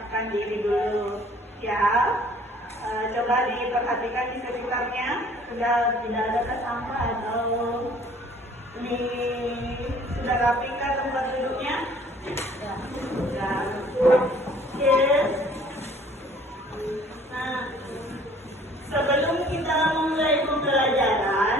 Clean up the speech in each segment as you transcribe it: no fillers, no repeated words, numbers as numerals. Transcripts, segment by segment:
menyiapkan diri dulu ya. Coba diperhatikan di sekitarnya, sudah tidak ada sampah atau sudah rapihkah tempat duduknya? Ya, sudah. Oke. Nah, sebelum kita memulai pembelajaran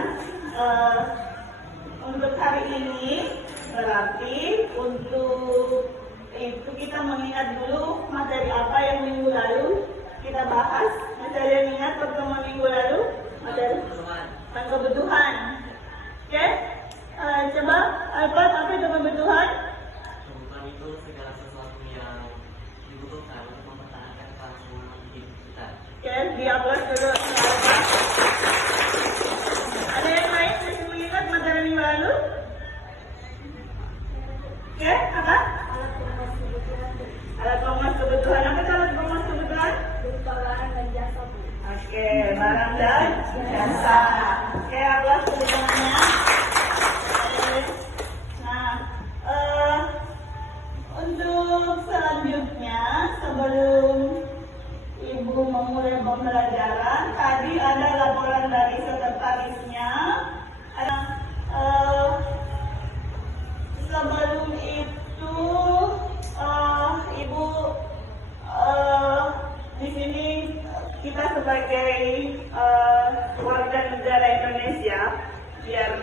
untuk hari ini, berarti untuk itu kita mengingat dulu materi apa yang minggu lalu kita bahas. Materi yang ingat pertemuan minggu lalu, materi tentang kebutuhan. Oke? Coba apa itu kebutuhan? Kebutuhan itu segala sesuatu yang dibutuhkan untuk mempertahankan kelangsungan hidup kita. Oke, dihapus dulu. Ada yang lain masih mengingat materi minggu lalu? Oke, apa? Alat penguas kebutuhan. Apa itu alat penguas kebutuhan? Barang dan jasa. Oke, barang dan jasa. Oke, apa kebutuhannya? Nah, untuk selanjutnya sebelum Ibu memulai pembelajaran, tadi ada laporan dari sekretarisnya. Sebelum itu, Ibu di sini kita sebagai warga negara Indonesia, biar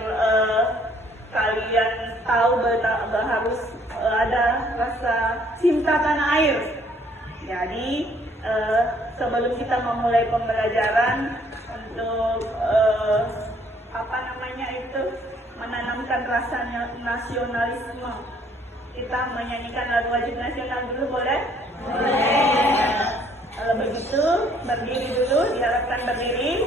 kalian tahu bahwa harus ada rasa cinta tanah air. Jadi sebelum kita memulai pembelajaran untuk menanamkan rasa nasionalisme, kita menyanyikan lagu wajib nasional dulu, boleh? Boleh. Kalau begitu berdiri dulu, diharapkan berdiri.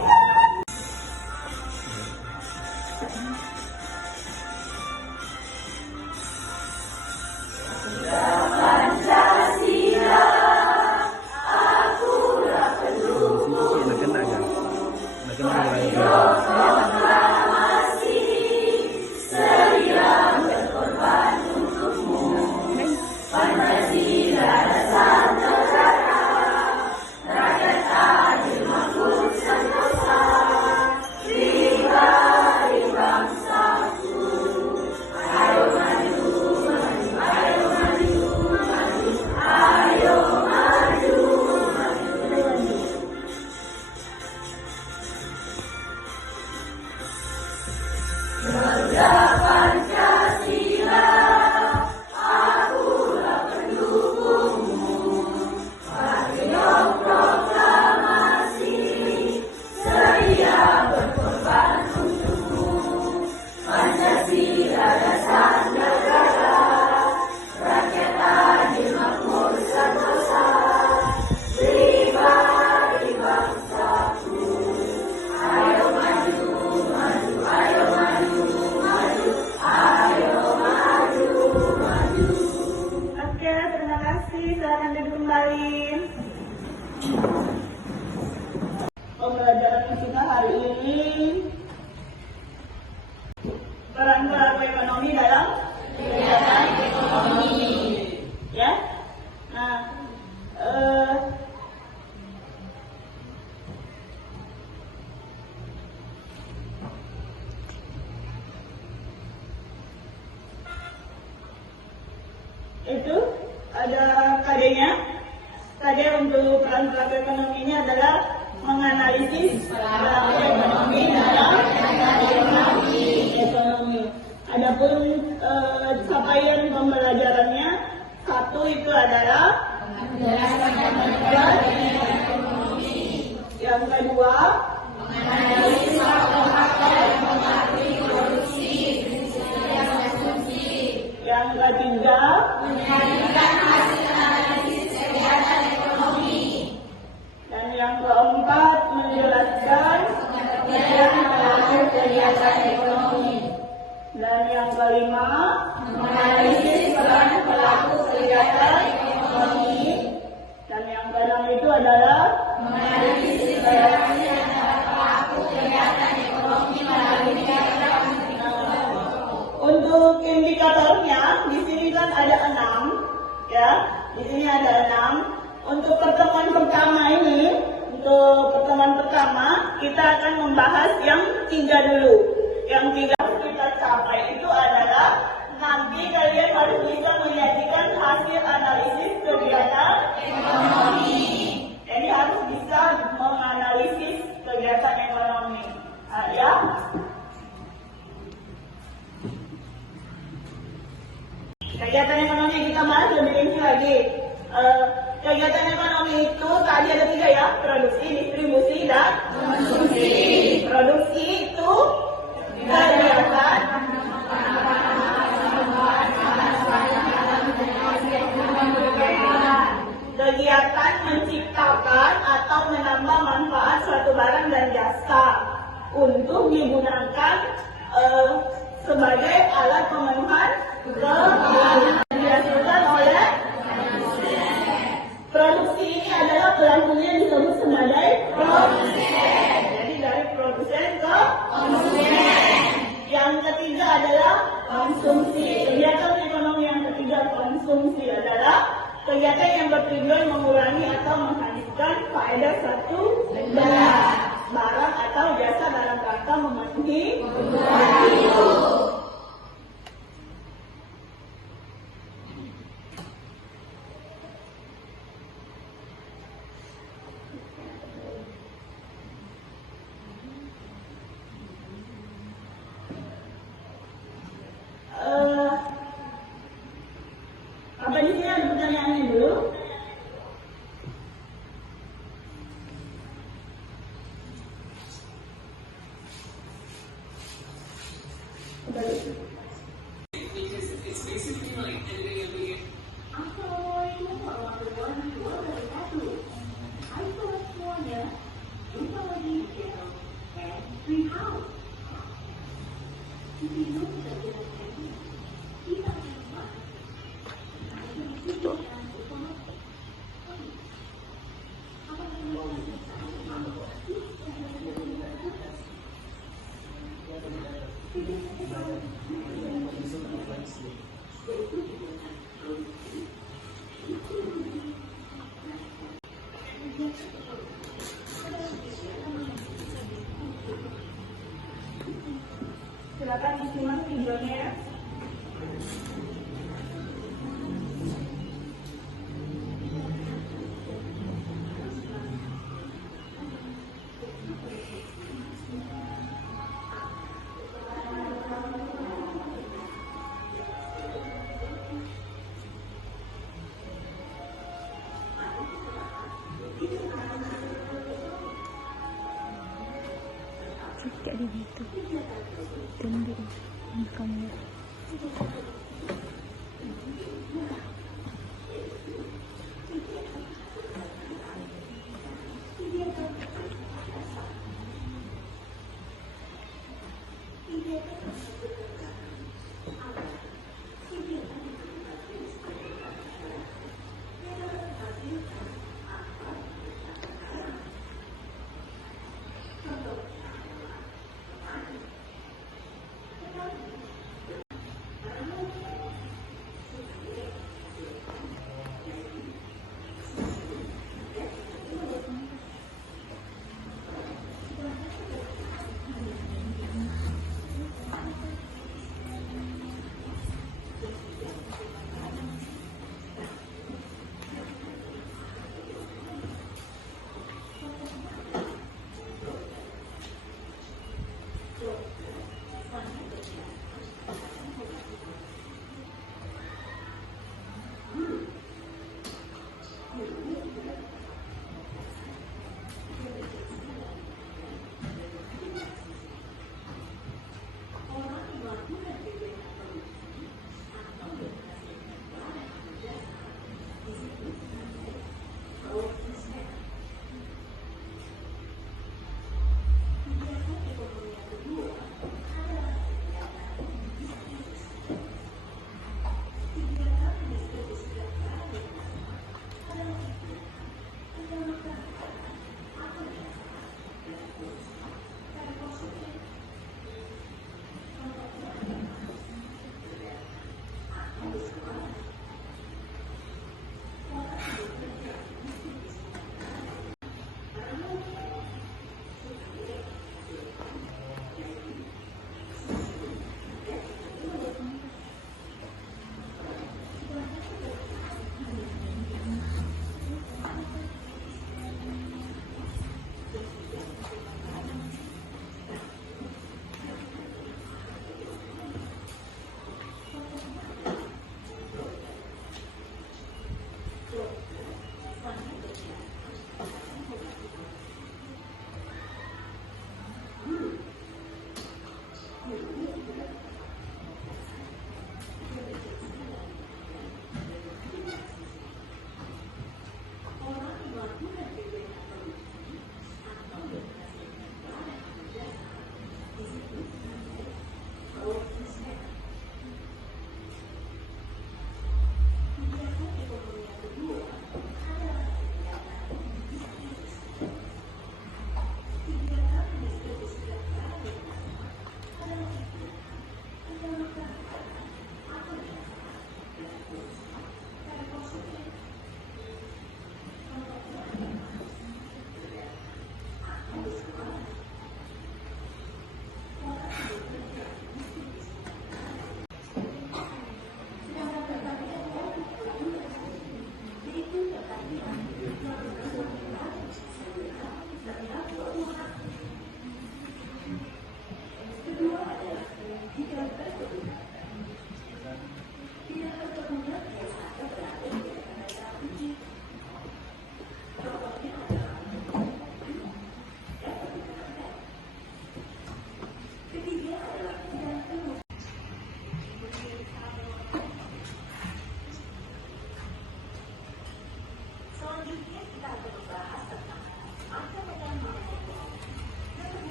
Silakan duduk kembali. Pembelajaran kita hari ini peran pelaku ekonomi dalam kegiatan ekonomi. Ya. Nah, itu ada KD-nya. KD untuk peran pelaku ekonominya adalah menganalisis pelaku ekonomi dalam ekonomi. Adapun capaian pembelajarannya, satu itu adalah yang kedua menganalisis faktor-faktor yang mempengaruhi produksi, yang ketiga menyajikan hasil analisis kegiatan ekonomi, dan yang keempat menjelaskan pengertian pelaku kegiatan ekonomi, dan yang kelima menganalisis peran pelaku kegiatan ekonomi, dan yang keenam itu adalah menganalisis interaksi antara pelaku kegiatan ekonomi melalui diagram. Untuk indikatornya di sini kan ada 6, ya. Di sini ada 6. untuk pertemuan pertama ini, kita akan membahas yang 3 dulu. Yang 3 kita capai itu adalah nanti kalian harus bisa menyajikan hasil analisis kegiatan ekonomi. Jadi harus bisa menganalisis kegiatan ekonomi. Ya. Kegiatan ekonomi kita bahas lebih rinci lagi. Kegiatan ekonomi itu tadi ada 3 ya, produksi, distribusi, dan konsumsi. Produksi itu kegiatan menciptakan atau menambah manfaat suatu barang dan jasa untuk digunakan sebagai alat pemenuhan kebutuhan dihasilkan oleh produksi. Ini adalah pelakunya disebut sebagai produsen. Jadi dari produsen ke konsumen. Yang ketiga adalah konsumsi. Kegiatan ekonomi yang ketiga, konsumsi, adalah kegiatan yang bertujuan mengurangi atau menghadirkan faedah suatu barang atau jasa dalam rangka memenuhi kebutuhan hidup. Apa di sini ada pertanyaannya dulu? Assalamualaikum warahmatullahi wabarakatuh. Hai sobat semuanya, jumpa lagi di channel Free House. Di video kita akan bahas Silakan disimak videonya ya. Kayak di situ tinggi kamera.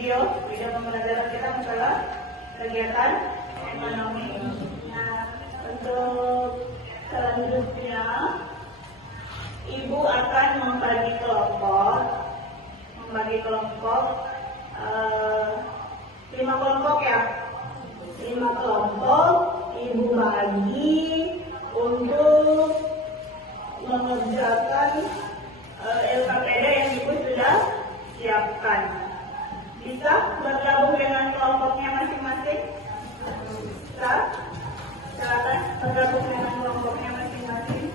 video pembelajaran kita masalah kegiatan ekonomi. Nah, untuk selanjutnya Ibu akan membagi kelompok 5 kelompok ya. 5 kelompok Ibu bagi untuk mengerjakan LKPD yang Ibu sudah siapkan. Bisa bergabung dengan kelompoknya masing-masing? Bisa? Silakan bergabung dengan kelompoknya masing-masing.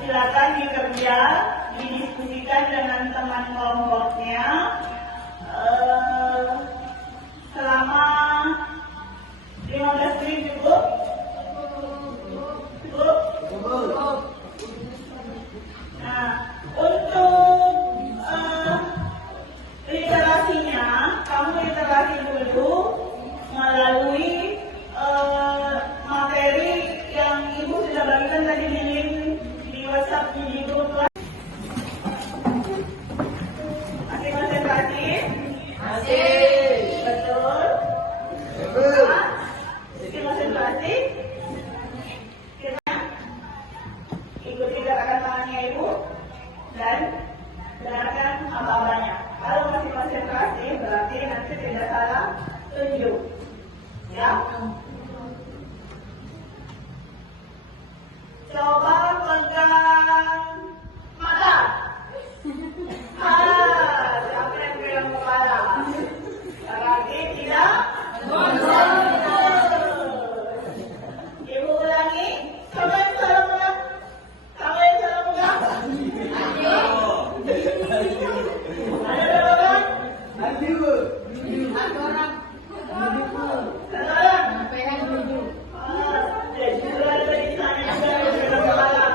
Silakan dikerja, didiskusikan dengan teman kelompoknya selama 15 menit cukup? Cukup? Nah, untuk literasinya, kamu literasi dulu melalui materi yang Ibu sudah bagikan tadi di link di WhatsApp di grup kelas. Masih konsentrasi? Masih. Betul? Betul. Masih konsentrasi? Kita ikuti gerakan tangannya Ibu dan gerakan aba-abanya. Kalau masih konsentrasi berarti nanti tidak salah tunjuk. Ya? Coba pegang mata. Siapa yang pegang kepala? Berarti tidak Ibu ulangi. Kamu yang salah pegang? Kamu yang salah pegang? Ada berapa orang? Satu orang. Jadi ada di sana juga yang pegang kepala.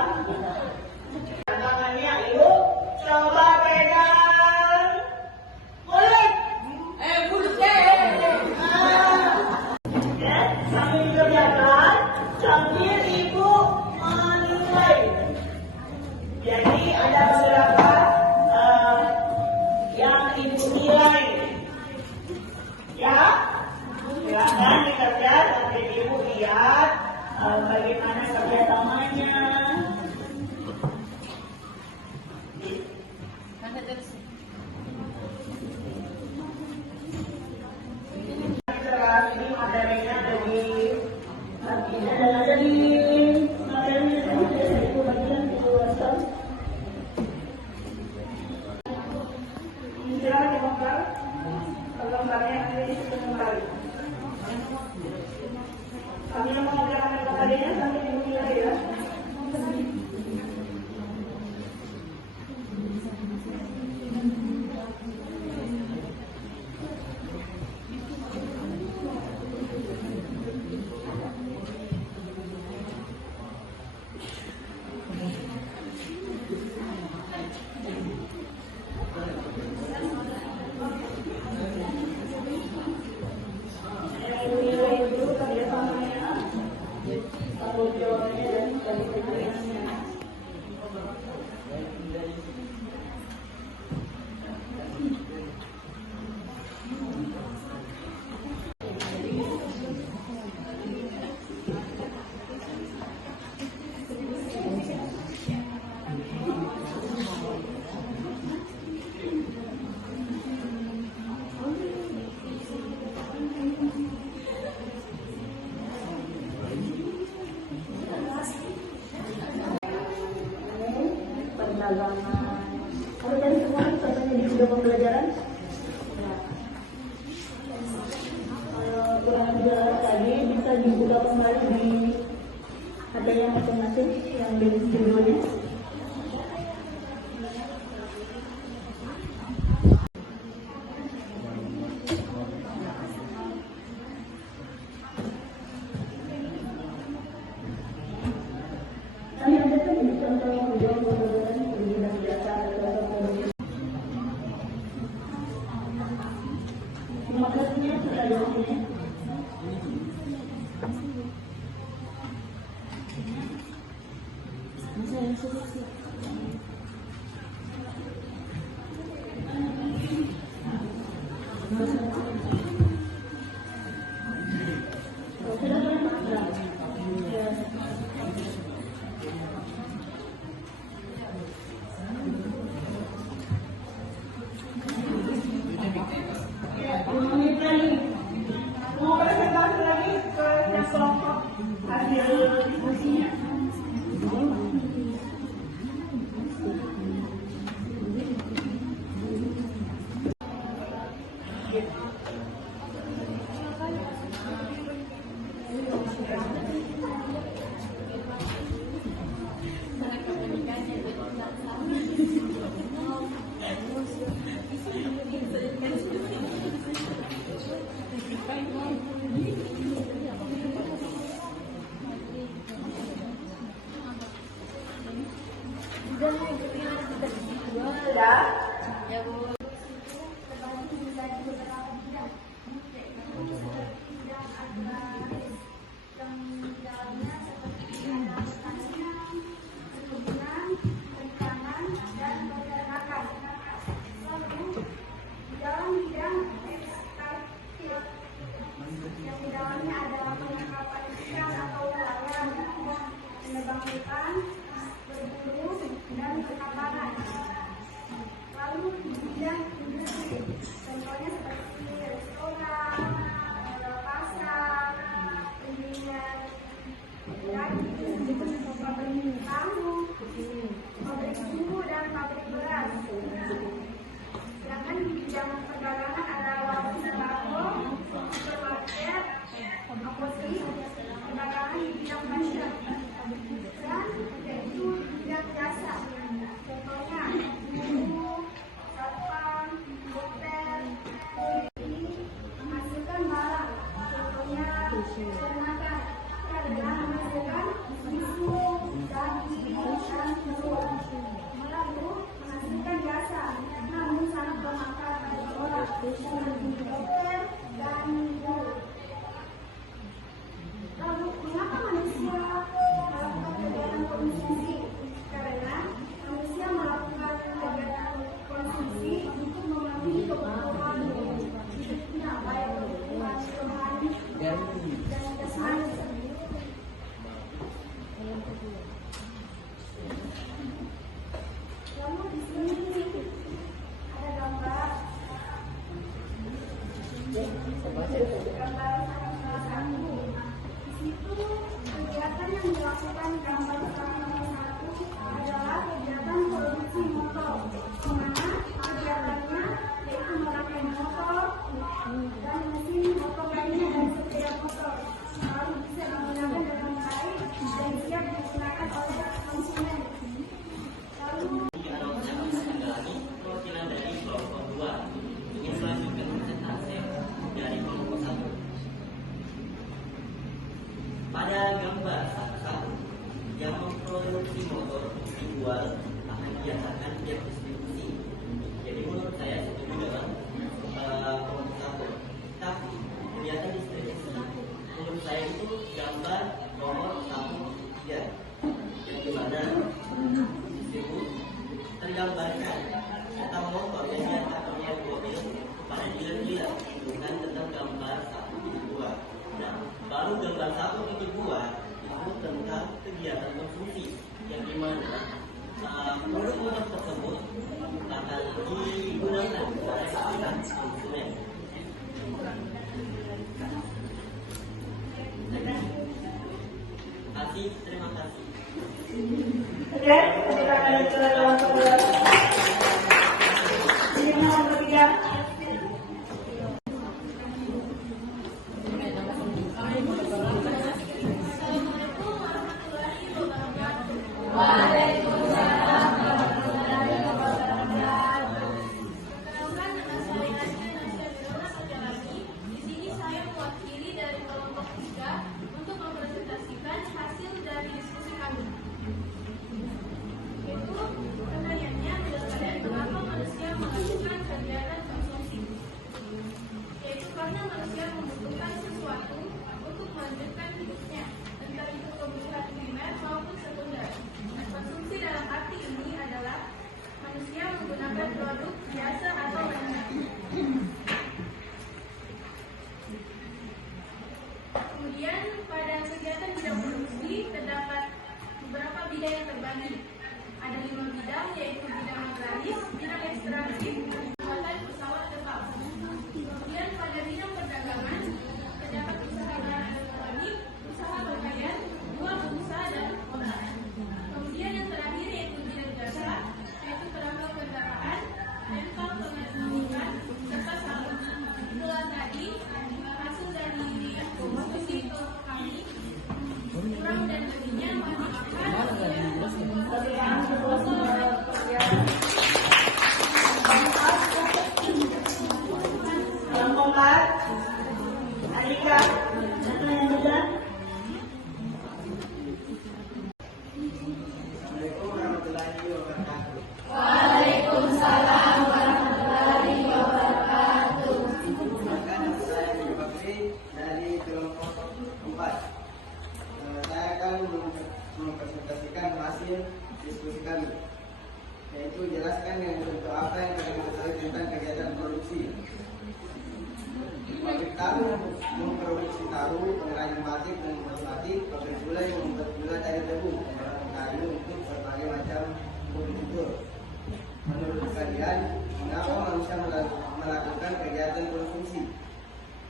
keberagaman. Kalau tadi semua contohnya di video pembelajaran. Kalau kurang jelas tadi bisa dibuka kembali di HP yang masing-masing yang di videonya. Kami ada kan di contoh video pembelajaran pengguna jasa atau produk. Maksudnya sudah ada di sini. Mau presentasi lagi ke kelompok hasil diskusinya. Sudah? Ya, Bu. Dalam bidang ekstraktif yang di dalamnya ada penangkapan ikan atau nelayan, menebang ikan, berburu, dan perkapalan. Lalu di bidang industri, contohnya seperti restoran, pasar, pendirian daging, pabrik tahu, pabrik susu, dan pabrik beras. Sedangkan di bidang perdagangan ada warung sembako, supermarket, apotek, perdagangan di bidang fashion, dan yaitu di bidang jasa. Contohnya guru, satpam, hotel, menghasilkan barang. Contohnya peternakan adalah menghasilkan susu, daging, dan telur. Lalu menghasilkan jasa, namun sangat bermanfaat bagi orang, seperti dokter dan guru. Lalu mengapa manusia melakukan kegiatan konsumsi? Karena manusia melakukan kegiatan konsumsi untuk memenuhi kebutuhan hidupnya, baik kebutuhan rohani dan jasmani. Lalu di sini ada gambar salah satu. Di situ kegiatan yang dilakukan gambar salah satu adalah kegiatan produksi motor, di mana kegiatannya yaitu merancang motor dan mesin motor lainnya dan sepeda motor, lalu bisa digunakan dengan baik dan siap digunakan oleh konsumen. Lalu Perwakilan dari kelompok 2 ingin melanjutkan presentasi dari kelompok 1. Pada gambar 1 yang memproduksi motor dijual akan dinyatakan pihak distribusi. Jadi menurut saya setuju dengan kelompok 1. Tapi kegiatan distribusi menurut saya itu gambar nomor 1 3 yang dimana distribusi tergambarkan tentang motor yang diantarkan oleh mobil pada dealer-dealer, bukan tentang gambar 1.2. Nah, baru gambar 1.2 itu tentang kegiatan konsumsi yang dimana produk motor tersebut akan digunakan oleh pihak konsumen. Terima kasih. Oke, kita akan ke kelompok yaitu jelaskan dengan contoh apa yang kalian ketahui tentang kegiatan produksi. Pabrik tahu memproduksi tahu, pengrajin batik dan membuat batik, pabrik gula yang membuat gula dari tebu, pembuatan kayu untuk berbagai macam furnitur. Menurut kalian, mengapa manusia melakukan kegiatan konsumsi?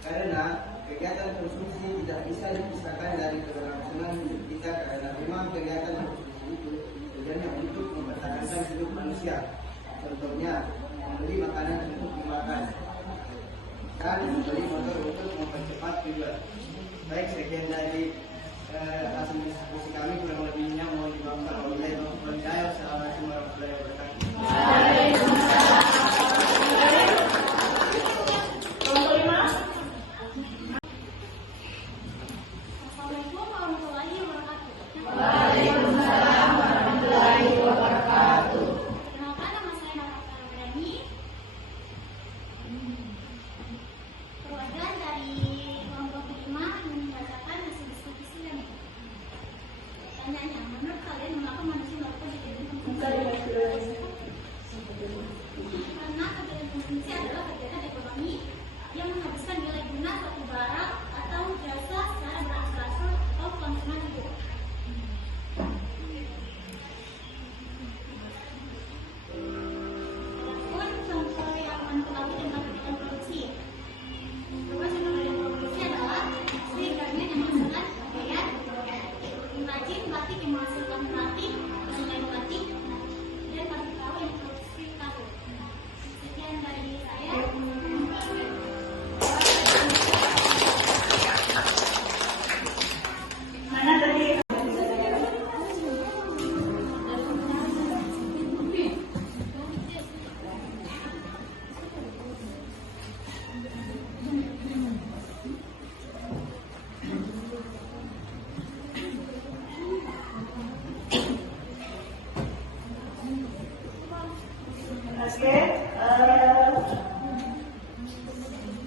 Karena kegiatan konsumsi tidak bisa dipisahkan dari keberlangsungan hidup kita, karena memang kegiatan konsumsi itu tujuannya untuk mempertahankan hidup manusia. Contohnya, membeli makanan untuk dimakan dan membeli motor untuk mempercepat juga. Baik, sekian dari hasil diskusi kami, kurang lebihnya mohon dimaafkan. Wassalamualaikum warahmatullahi wabarakatuh. Kelompok 5. Assalamualaikum warahmatullahi wabarakatuh. Waalaikumsalam warahmatullahi wabarakatuh. Perkenalkan, nama saya Nafasana Berani. Perwakilan dari kelompok 5 yang membacakan hasil diskusi kami. Pertanyaannya, menurut kalian mengapa manusia melakukan kegiatan konsumsi? Karena kegiatan konsumsi adalah kegiatan ekonomi yang menghabiskan nilai guna suatu barang atau jasa secara berangsur-angsur atau kelangsungan hidup. Adapun contoh yang mengetahui tentang kegiatan produksi. Beberapa contoh kegiatan produksi adalah industri garmen yang menghasilkan pakaian, pengrajin batik yang menghasilkan batik, penyajian batik, dan pabrik tahu yang memproduksi tahu. Sekian dari saya. Mana tadi? Oke,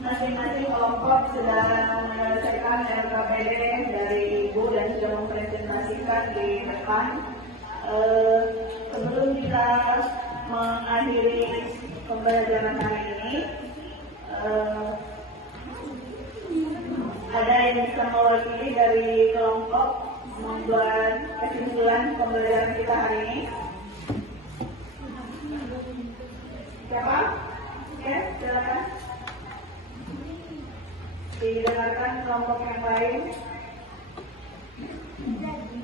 masing-masing kelompok sudah menyelesaikan LKPD dari Ibu dan sudah mempresentasikan di depan. Sebelum kita mengakhiri pembelajaran hari ini, ada yang bisa mewakili dari kelompok membuat kesimpulan pembelajaran kita hari ini? Siapa? Oke, silakan. Didengarkan kelompok yang lain. Jadi,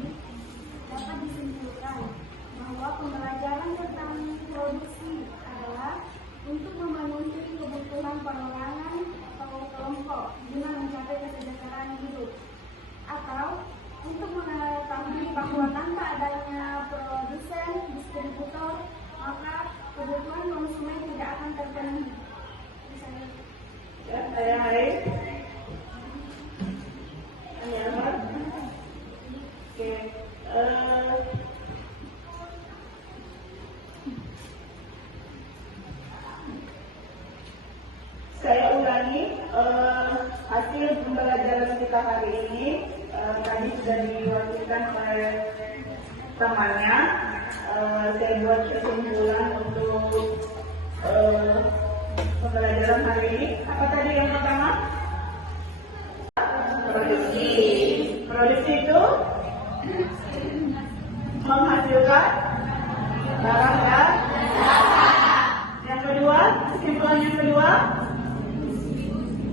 dapat disimpulkan bahwa pembelajaran tentang produksi adalah untuk memenuhi kebutuhan perorangan atau kelompok guna mencapai kesejahteraan hidup, atau untuk mengetahui bahwa tanpa adanya produsen, distributor, maka kebutuhan konsumen tidak akan terpenuhi. Ya, saya Hai. Hanya apa? Oke. Saya ulangi hasil pembelajaran kita hari ini. Tadi sudah diwakilkan oleh temannya. Saya buat kesimpulan untuk pembelajaran hari ini. Apa tadi yang pertama? Produksi. Produksi itu menghasilkan barang dan jasa. Yang kedua, kesimpulan yang kedua,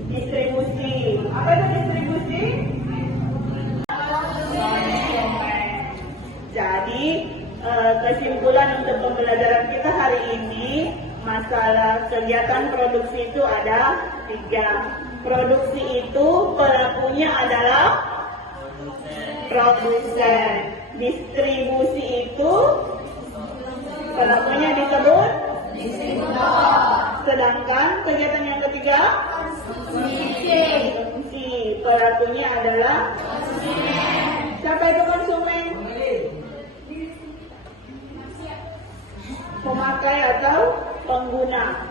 distribusi. Apa itu distribusi? Jadi kesimpulan untuk pembelajaran kita hari ini, masalah kegiatan produksi itu ada 3. Produksi itu pelakunya adalah produsen. Distribusi itu pelakunya disebut distributor. Sedangkan kegiatan yang ketiga, konsumsi. Pelakunya adalah konsumen. Siapa itu konsumen? Pemakai atau pengguna.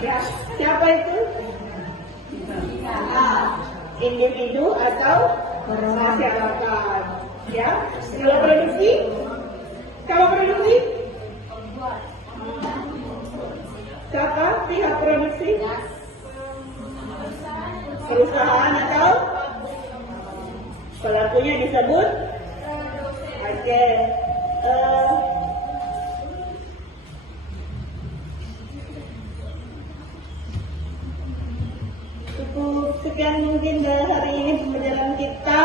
Ya, siapa itu? Individu atau masyarakat. Ya, kalau produksi produksi? Perusahaan atau pelakunya disebut? Oke. Cukup sekian mungkin dari hari ini pembelajaran kita.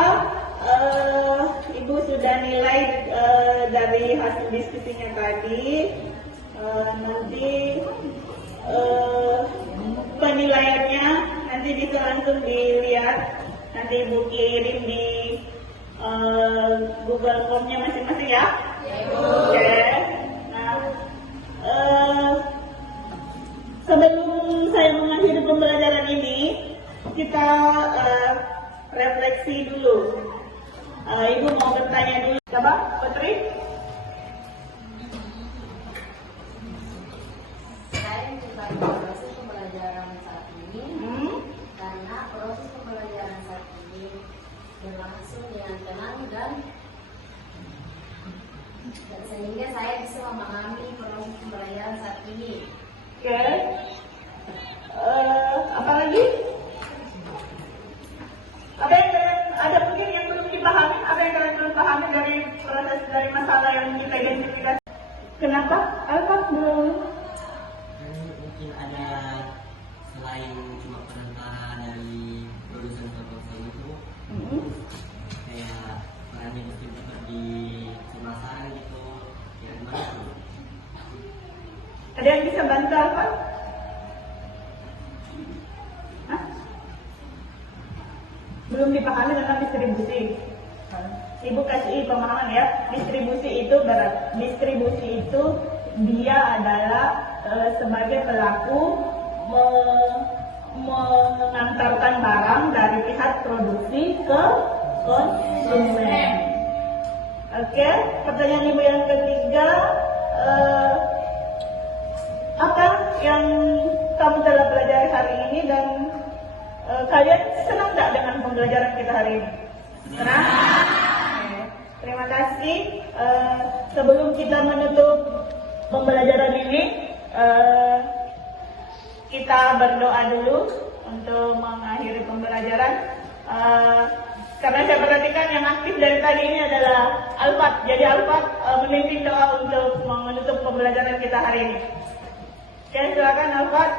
Ibu sudah nilai dari hasil diskusinya tadi. Nanti penilaiannya nanti bisa langsung dilihat. Nanti Ibu kirim di Google Form-nya masing-masing ya. Oke. Nah, sebelum saya mengakhiri pembelajaran ini, kita refleksi dulu. Ibu mau bertanya dulu, coba, Putri. Saya menyukai proses pembelajaran saat ini karena proses pembelajaran saat ini berlangsung dengan tenang dan sehingga saya bisa memahami proses pembelajaran saat ini. Oke. Apa lagi? Ada mungkin yang belum dipahami? Apa yang kalian belum pahami dari proses dari masalah yang kita identifikasi? Kenapa? Apa belum? Mungkin ada selain cuma perantara dari produsen proposal itu, kayak perannya mesti seperti kemasan gitu, ya gimana? Ada yang bisa bantu apa? Hah? Belum dipahami tentang distribusi. Ibu kasih pemahaman ya. Distribusi itu dia adalah sebagai pelaku mengantarkan barang dari pihak produksi ke konsumen. Oke, pertanyaan Ibu yang ketiga, apa yang kamu telah pelajari hari ini dan kalian senang tidak dengan pembelajaran kita hari ini? Senang? Oke. Terima kasih. Sebelum kita menutup pembelajaran ini, kita berdoa dulu untuk mengakhiri pembelajaran. Karena saya perhatikan yang aktif dari tadi ini adalah Alfat. Jadi Alfat memimpin doa untuk menutup pembelajaran kita hari ini. Oke, silakan Alfat.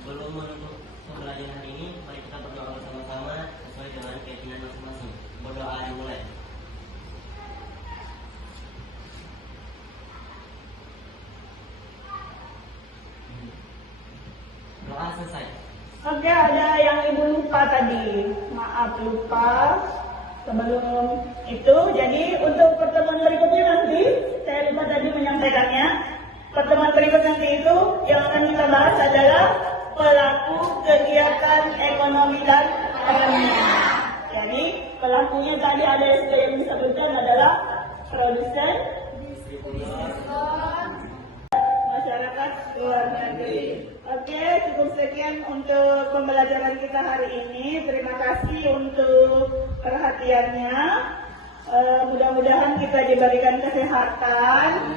Sebelum menutup pembelajaran ini, mari kita berdoa bersama-sama sesuai dengan keyakinan masing-masing. Berdoa dimulai. Doa selesai. Oke, ada yang Ibu lupa tadi. Maaf lupa. Sebelum itu, jadi untuk pertemuan berikutnya nanti, saya lupa tadi menyampaikannya. Pertemuan berikut nanti itu yang akan kita bahas adalah pelaku kegiatan ekonomi dan perniagaan. Jadi pelakunya tadi ada yang disebutkan adalah produsen, masyarakat luar negeri. Oke, cukup sekian untuk pembelajaran kita hari ini. Terima kasih untuk perhatiannya. Mudah-mudahan kita diberikan kesehatan,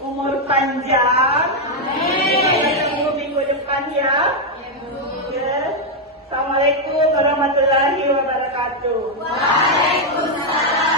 umur panjang. Sampai ketemu minggu depan ya. Assalamualaikum warahmatullahi wabarakatuh. Waalaikumsalam.